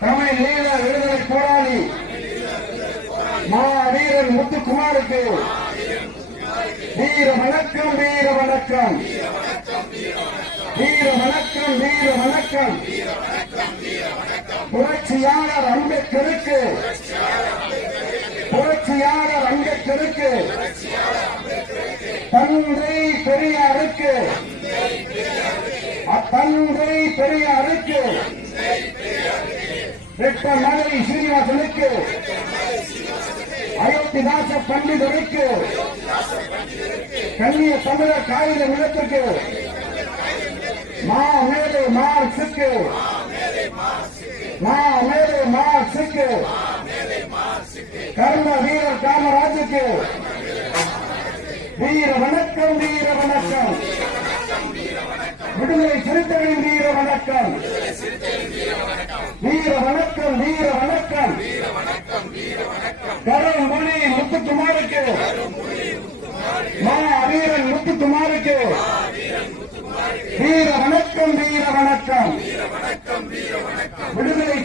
தமிழ் ஈழ விடுதலை போராளி மா வீரன் முத்துக்குமாருக்கு வீர வணக்கம், வீர வணக்கம், வீர வணக்கம், வீர வணக்கம். புரட்சியாளர் அம்பேத்கருக்கு, புரட்சியாளர் அம்பேத்கருக்கு, தந்தை பெரியாருக்கு, தந்தை பெரியாருக்கு, மதுரை சீனிவாசனுக்கு, அயோத்திதாச பண்டிதருக்கு, கண்ணிய தமிழர் காகித நிலத்திற்கு, மா மேலே மார்க்சுக்கு, மா மேலே மார்க்சுக்கு, கர்ம வீரர் காமராஜுக்கு வீர வணக்கம், வீர வணக்கம். விடுதலை சிறுத்தைகளின் வீர வணக்கம், வீர வணக்கம், வீர வணக்கம். கருமொழி முத்துக்குமாருக்கு, மா வீரன் முத்துக்குமாருக்கு வீர வணக்கம், வீர வணக்கம். விடுதலை